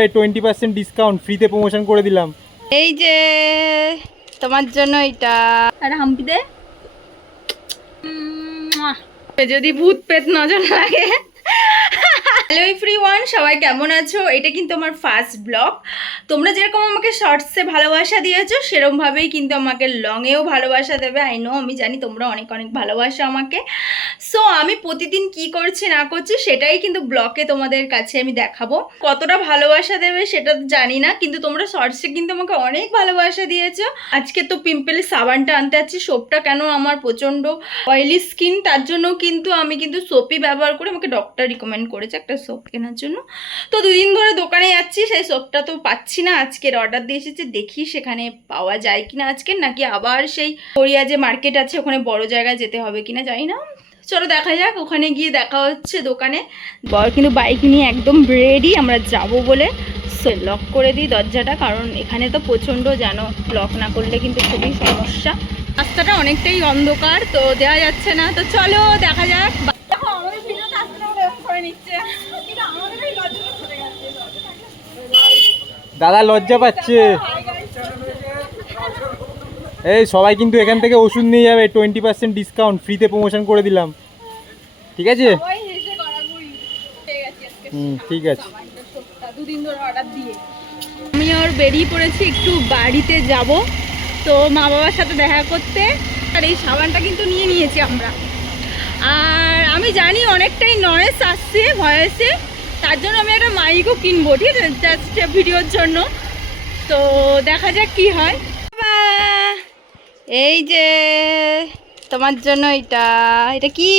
20% discount ফ্রিতে promotion করে দিলাম। এই যে তোমার জন্য এটা আরে হাম্পি দে যদি ভূত পেত নজর লাগে। হ্যালো এভরিওয়ান, সবাই কেমন আছো? এটা কিন্তু আমার ফার্স্ট ব্লগ। তোমরা যেরকম আমাকে শর্টসে ভালোবাসা দিয়েছো সেরকমভাবেই কিন্তু আমাকে লংয়েও ভালোবাসা দেবে। আই নো, আমি জানি তোমরা অনেক অনেক ভালোবাসো আমাকে। সো আমি প্রতিদিন কি করছি না করছি সেটাই কিন্তু ব্লগে তোমাদের কাছে আমি দেখাবো। কতটা ভালোবাসা দেবে সেটা জানি না, কিন্তু তোমরা শর্টসে কিন্তু আমাকে অনেক ভালোবাসা দিয়েছো। আজকে তো পিম্পলের সাবানটা আনতে যাচ্ছি। সোপটা কেন, আমার প্রচণ্ড অয়েলি স্কিন, তার জন্য কিন্তু আমি কিন্তু সোপই ব্যবহার করি। আমাকে ডক্টর রিকমেন্ড করেছে একটা সোপ কেনার জন্য। তো দুদিন ধরে দোকানে যাচ্ছি, সেই সোপটা তো পাচ্ছি না। আজকের অর্ডার দিয়ে এসেছে, দেখি সেখানে পাওয়া যায় কিনা আজকে, নাকি আবার সেই গড়িয়া যে মার্কেট আছে ওখানে বড় জায়গায় যেতে হবে কিনা জানি না। চলো দেখা যাক, ওখানে গিয়ে দেখা হচ্ছে দোকানে। বর কিন্তু বাইক নিয়ে একদম রেডি, আমরা যাব বলে। লক করে দিই দরজাটা, কারণ এখানে তো প্রচণ্ড, জানো, লক না করলে কিন্তু খুবই সমস্যা। রাস্তাটা অনেকটাই অন্ধকার, তো দেওয়া যাচ্ছে না। তো চলো দেখা যাক। দাদা লজ্জা পাচ্ছে। এই সবাই কিন্তু এখান থেকে ওষুধ নিয়ে যাবে, 20% ডিসকাউন্ট ফ্রিতে প্রমোশন করে দিলাম। ঠিক আছে? ঠিক আছে। আমি ওর বেরিয়ে পড়েছি, একটু বাড়িতে যাব, তো মা বাবার সাথে দেখা করতে। আর এই সাবানটা কিন্তু নিয়ে নিয়েছি আমরা। আর আমি জানি অনেকটাই নয়েস আসছে ভয়েসে, তার জন্য আমি একটা মাইকও কিনবো, ঠিক আছে, জাস্ট ভিডিওর জন্য। তো দেখা যাক কি হয়। এই যে তোমার জন্য এটা। এটা কি,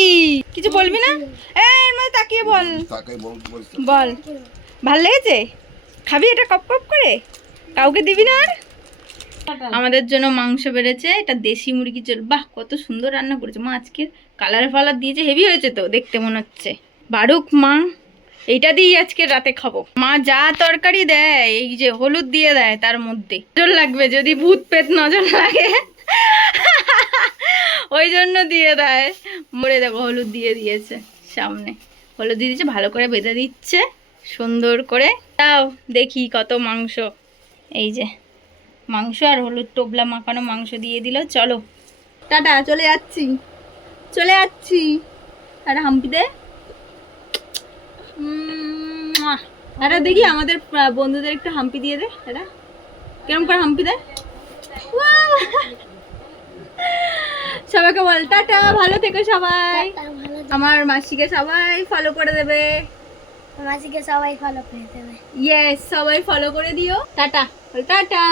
কিছু বলবি না? এর মধ্যে তাকিয়ে বল, বল ভাল লেগেছে? খাবি এটা কপ কপ করে? কাউকে দিবি না? আর আমাদের জন্য মাংস বেড়েছে, এটা দেশি মুরগির জন্য। বাহ, কত সুন্দর রান্না করেছে মা আজকে। কালার ফালার দিয়েছে, হেভি হয়েছে তো দেখতে মনে হচ্ছে। বারুক মা, এইটা দিয়ে আজকে রাতে খাবো। মা যা তরকারি দেয়, এই যে হলুদ দিয়ে দেয় তার মধ্যে, নজর লাগবে যদি ভূত পেত নজর লাগে, ওই জন্য দিয়ে দেয়। মরে দেখো, হলুদ দিয়ে দিয়েছে সামনে, হলুদ দিয়ে দিয়েছে, ভালো করে বেঁধে দিচ্ছে সুন্দর করে। তাও দেখি কত মাংস, এই যে মাংস আর হলুদ টোবলা মাখানো মাংস দিয়ে দিল। চলো টাটা, চলে যাচ্ছি, চলে যাচ্ছি। আর হাম্পি দে। এটা দেখি আমাদের বন্ধুদের একটু হাম্পি দিয়ে দে। এটা কেরম করে হাম্পি দে। সবাইকে বল টাটা, ভালো থেকো সবাই। আমার মাসিকে সবাই ফলো করে দেবে। মাসিকে সবাই ফলো করে দেবে। ইয়েস, সবাই ফলো করে দিও। Tata, tata.